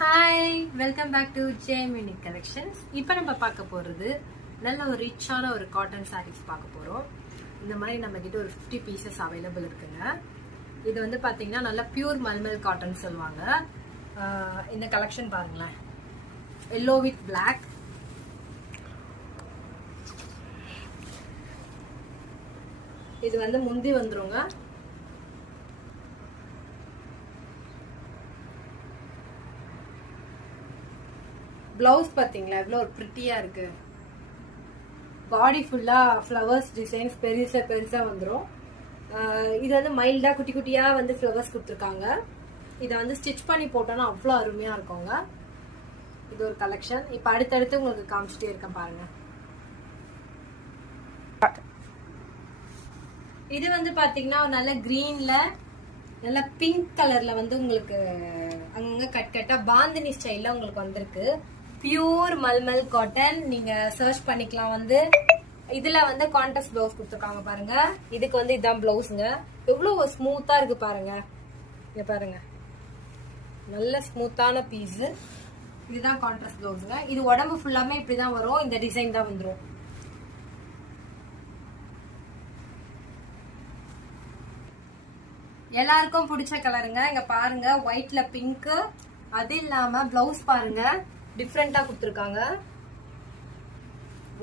Hi, welcome back to Gemini collections. இப்போ நம்ம பார்க்க போகிறது நல்ல ஒரு ரிச்சான ஒரு காட்டன் சாரீஸ் பார்க்க போகிறோம். இந்த மாதிரி நம்ம கிட்ட ஒரு 50 பீசஸ் அவைலபிள் இருக்குங்க. இது வந்து பார்த்தீங்கன்னா நல்லா பியூர் மல்மல் காட்டன் சொல்லுவாங்க. இந்த கலெக்ஷன் பாருங்களேன், எல்லோ வித் பிளாக். இது வந்து முந்தி வந்துருங்க. பிளவுஸ் பார்த்தீங்களா எவ்வளோ ஒரு ப்ரிட்டியாக இருக்கு. பாடி ஃபுல்லாக ஃப்ளவர்ஸ் டிசைன்ஸ் பெருசாக வந்துடும். இது வந்து மைல்டாக குட்டி குட்டியாக வந்து ஃப்ளவர்ஸ் கொடுத்துருக்காங்க. இதை வந்து ஸ்டிச் பண்ணி போட்டோன்னா அவ்வளோ அருமையாக இருக்குங்க. இது ஒரு கலெக்ஷன். இப்போ அடுத்தடுத்து உங்களுக்கு காமிச்சிட்டே இருக்கேன் பாருங்க. இது வந்து பார்த்தீங்கன்னா நல்ல க்ரீனில் நல்ல பிங்க் கலரில் வந்து உங்களுக்கு அங்கங்கே கட்டாக பாந்தினி ஸ்டைலில் உங்களுக்கு வந்திருக்கு. Pure mulmul cotton. நீங்க சர்ச் பண்ணிக்கலாம். வந்து இதுல வந்து கான்ட்ராஸ்ட் பிளவுஸ் கொடுத்துருக்காங்க பாருங்க. இதுக்கு வந்து இதான் பிளவுஸுங்க. எவ்வளவு ஸ்மூத்தா இருக்கு பாருங்க. இங்க பாருங்க, நல்ல ஸ்மூத்தான பீஸ். இதுதான் கான்ட்ராஸ்ட் பிளவுஸுங்க. இது உடம்பு ஃபுல்லாமே இப்படிதான் வரும். இந்த டிசைன் தான் வந்துடும். எல்லாருக்கும் பிடிச்ச கலருங்க. இங்க பாருங்க, ஒயிட்ல பிங்க். அது இல்லாம பிளவுஸ் பாருங்க, டிஃப்ரெண்டா கொடுத்துருக்காங்க.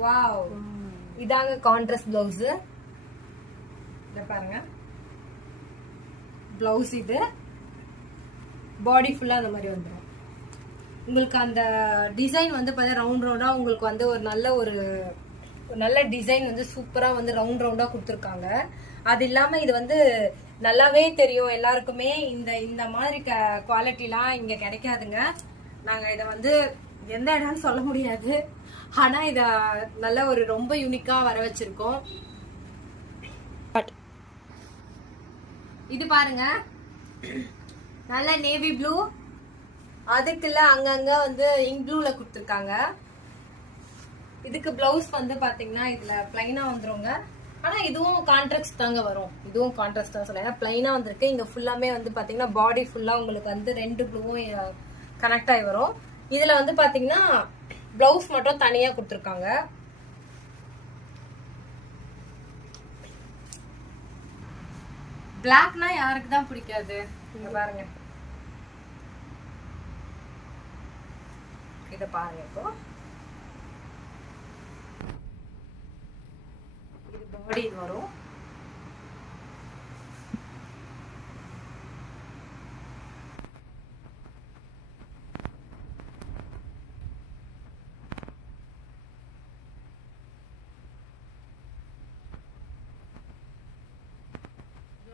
வாவ், இதாங்க கான்ட்ராஸ்ட் பிளவுஸ். இத பாருங்க, பிளவுஸ் இது. பாடி ஃபுல்லா அந்த மாதிரி வந்துடும். உங்களுக்கு அந்த டிசைன் வந்து பார்த்தா ரவுண்ட் ரவுண்டா உங்களுக்கு வந்து ஒரு நல்ல டிசைன் வந்து சூப்பரா வந்து ரவுண்ட் ரவுண்டா கொடுத்துருக்காங்க. அது இல்லாம இது வந்து நல்லாவே தெரியும் எல்லாருக்குமே. இந்த மாதிரி குவாலிட்டிலாம் இங்க கிடைக்காதுங்க. நாங்க இதை வந்து எந்த இடம்னு சொல்ல முடியாது, ஆனா இத நல்ல ஒரு ரொம்ப யூனிக்கா வர வச்சிருக்கோம். இது பாருங்க, நல்ல நேவி ப்ளூ. அதுக்குள்ள அங்கங்க வந்து இங்க் ப்ளூல கொடுத்துருக்காங்க. இதுக்கு பிளவுஸ் வந்து பாத்தீங்கன்னா இதுல பிளைனா வந்துருங்க. ஆனா இதுவும் கான்ட்ராஸ்ட் தாங்க வரும். இதுவும் கான்ட்ராஸ்ட் தான் சொல்ல, பிளைனா வந்திருக்கு. இங்க ஃபுல்லாமே வந்து பாத்தீங்கன்னா பாடி ஃபுல்லா உங்களுக்கு வந்து ரெண்டு ப்ளூவும் கனெக்ட் ஆகி வரும். இதுல வந்து பாத்தீங்கன்னா பிளவுஸ் மட்டும் தனியா கொடுத்துருக்காங்க. பிளாக்னா யாருக்கு தான் பிடிக்காது. இங்க பாருங்க, இத பாருங்க. இப்போ இது பாடி வரும்.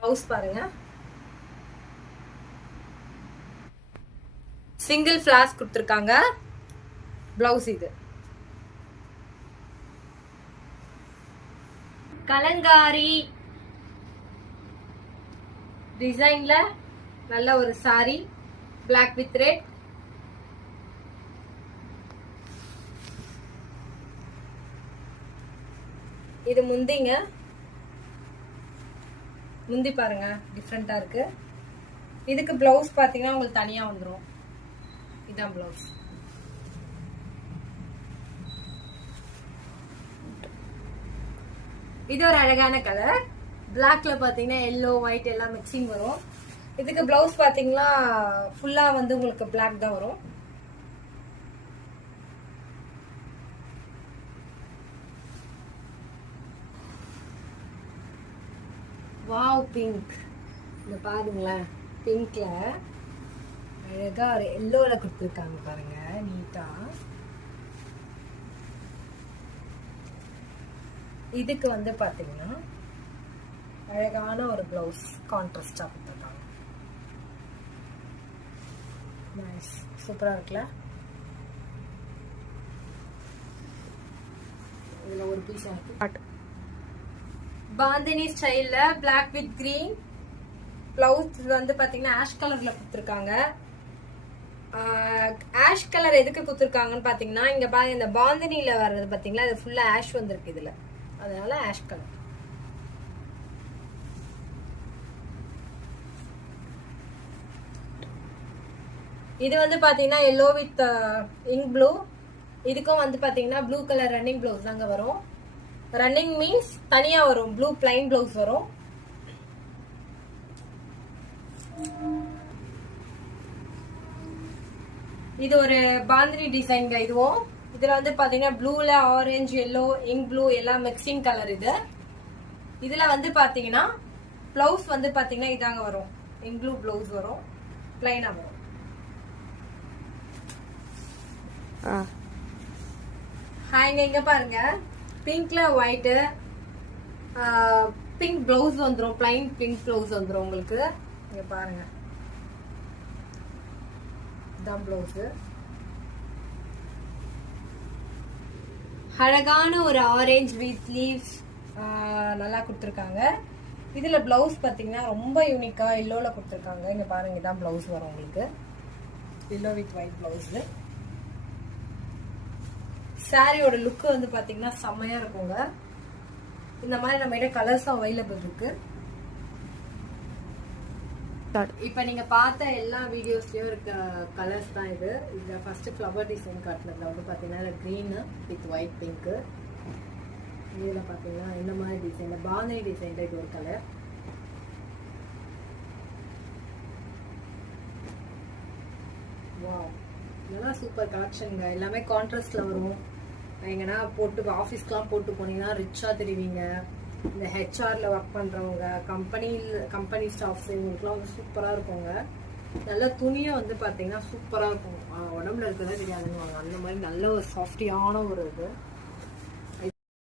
பிளவுஸ் பாருங்க, சிங்கிள் ஃபிளாஸ் கொடுத்துருக்காங்க. பிளவுஸ் இது கலங்காரி டிசைன்ல நல்ல ஒரு சாரி, பிளாக் வித் ரெட். இது முந்திங்க. முந்தி பாருங்க, டிஃப்ரெண்டா இருக்கு. இதுக்கு பிளவுஸ் பாத்தீங்கன்னா உங்களுக்கு தனியா வந்துடும். இதான் பிளவுஸ். இது ஒரு அழகான கலர். பிளாக்ல பாத்தீங்கன்னா எல்லோ ஒயிட் எல்லாம் மிக்சிங் வரும். இதுக்கு பிளவுஸ் பாத்தீங்கன்னா ஃபுல்லா வந்து உங்களுக்கு பிளாக் தான் வரும். Wow, pink. இந்த பாருங்களேன், பிங்க்ல அழகா ஒரு எல்லோல கொடுத்துருக்காங்க பாருங்க, நீட்டா. இதுக்கு வந்து பாத்தீங்கன்னா அழகான ஒரு பிளவுஸ் கான்ட்ராஸ்டா கொடுத்துருக்காங்க. நைஸ், சூப்பரா இருக்குல்ல. இதுல ஒரு பீஸ் எனக்கு பாந்தினி ஸ்டைல்ல பிளாக் வித் கிரீன். பிளவுஸ் வந்து பாத்தீங்கன்னா ஆஷ் கலர்ல கொடுத்துருக்காங்க. ஆஷ் கலர் எதுக்கு கொடுத்துருக்காங்கன்னு பாத்தீங்கன்னா இங்க பாருங்க, இந்த பாந்தினில வர்றது பாத்தீங்களா, இது ஃபுல்லா ஆஷ் வந்திருக்கு இதுல, அதனால ஆஷ் கலர். இது வந்து பாத்தீங்கன்னா எல்லோ வித் இங்க் ப்ளூ. இதுக்கும் வந்து பாத்தீங்கன்னா ப்ளூ கலர் ரன்னிங் ப்ளவுஸ் தாங்க வரும். ரன்னிங் மீன்ஸ் தனியா வரும், ப்ளூ பிளைன் ப்ளவுஸ் வரும். இது ஒரு பாந்தினி டிசைன்ங்க. இதுவும் இதுல வந்து பாத்தீங்கன்னா ப்ளூல ஆரஞ்சு, எல்லோ, இங்க் ப்ளூ எல்லாம் மிக்சிங் கலர். இதுல வந்து பாத்தீங்கன்னா பிளவுஸ் வந்து பாத்தீங்கன்னா இதாங்க வரும், இங்க் ப்ளூ பிளவுஸ் வரும், பிளைனா வரும். இங்க பாருங்க, பிங்க்ல ஒயிட், பிங்க் பிளவுஸ் வந்துரும், பிளைன் பிங்க் பிளவுஸ் வந்துரும் உங்களுக்கு. இங்க பாருங்க, இதான் பிளவுஸ். அழகான ஒரு ஆரஞ்சு வித் லீவ்ஸ் நல்லா கொடுத்துருக்காங்க. இதுல பிளவுஸ் பாத்தீங்கன்னா ரொம்ப யூனிக்கா எல்லோல கொடுத்துருக்காங்க. இங்க பாருங்க, இதான் பிளவுஸ் வரும் உங்களுக்கு, எல்லோ வித் ஒயிட் பிளவுஸ். சாரியோட லுக் வந்து பாத்தீங்கன்னா செம்மையா இருக்குங்க. இந்த மாதிரி நம்ம கலர்ஸும் அவைலபிள் இருக்கு. இப்ப நீங்க பார்த்த எல்லா வீடியோஸ்லயும் இருக்க கலர்ஸ் தான் இது. இதுல ஃபர்ஸ்ட் ஃப்ளவர் டிசைன் காட்டுனதுல வந்து பாத்தீங்கன்னா கிரீன் வித் ஒயிட் பிங்க். இதுல பாத்தீங்கன்னா இந்த மாதிரி டிசைன் பாந்தினி டிசைன்ல இது ஒரு கலர். வாவ், இதெல்லாம் சூப்பர் கலெக்ஷனுங்க. எல்லாமே கான்ட்ராஸ்ட்ல வரும். எங்கன்னா போட்டு ஆஃபீஸ்க்குலாம் போட்டு போனீங்கன்னா ரிச்சா தெரிவிங்க. இந்த ஹெச்ஆர்ல ஒர்க் பண்றவங்க, கம்பெனி ஸ்டாஃப்ஸ், இவங்களுக்குலாம் வந்து சூப்பரா இருக்குங்க. நல்ல துணியும் வந்து பாத்தீங்கன்னா சூப்பரா இருக்கும். உடம்புல இருக்கிறதா தெரியாதுன்னு அந்த மாதிரி நல்ல ஒரு சாஃப்டியான ஒரு இது.